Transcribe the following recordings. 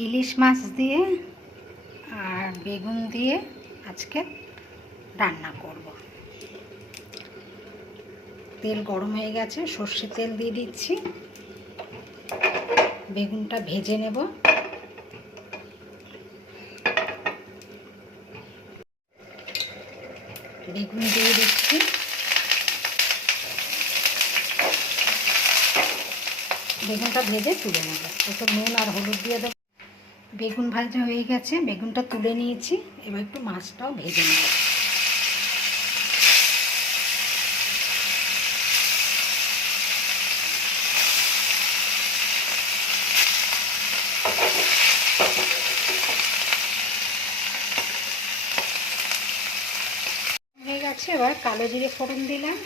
ইলিশ মাছ দিয়ে আর বেগুন দিয়ে আজকে রান্না করব। তেল গরম হয়ে গেছে, সর্ষে তেল দিয়ে দিচ্ছি। বেগুনটা ভেজে নেব। বেগুন দিয়ে দিচ্ছি। বেগুনটা ভেজে তুলে নেব। একটু নুন আর হলুদ দিয়ে দেবো। বেগুন ভাজা হয়ে গেছে, বেগুনটা তুলে নিয়েছি। এবার একটু মাছটাও ভেজে নেব। হয়ে গেছে, এবার কালো জিরে ফোড়ন দিলাম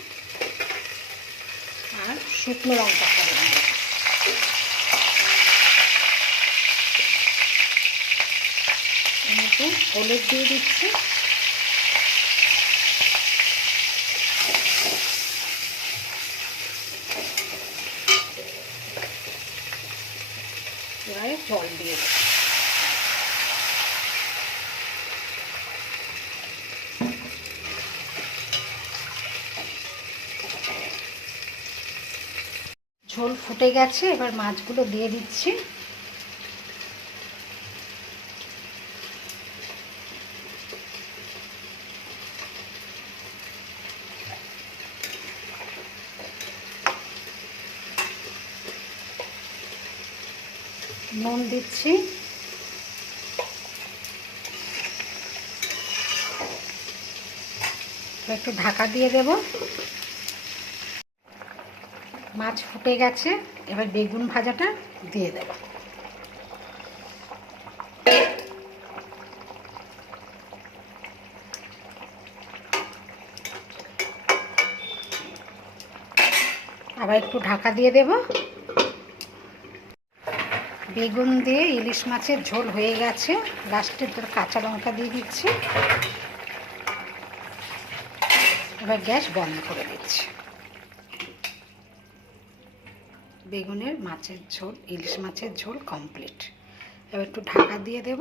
আর শুকনো লঙ্কা ফোড়ন দিলাম। একটু হলুদ দিয়ে দিচ্ছি। এবারে জল দিয়ে দেব। ঝোল ফুটে গেছে, এবার মাছগুলো দিয়ে দিচ্ছি। নুন দিচ্ছি। একটু ঢাকা দিয়ে দেব। মাছ ফুটে গেছে, এবার বেগুন ভাজাটা দিয়ে দেব। আবার একটু ঢাকা দিয়ে দেব। বেগুন দিয়ে ইলিশ মাছের ঝোল হয়ে গেছে। লাস্টে একটু কাঁচা লঙ্কা দিয়ে দিচ্ছি। এবার গ্যাস বন্ধ করে দিচ্ছি। বেগুনের মাছের ঝোল, ইলিশ মাছের ঝোল কমপ্লিট। এবার একটু ঢাকা দিয়ে দেব।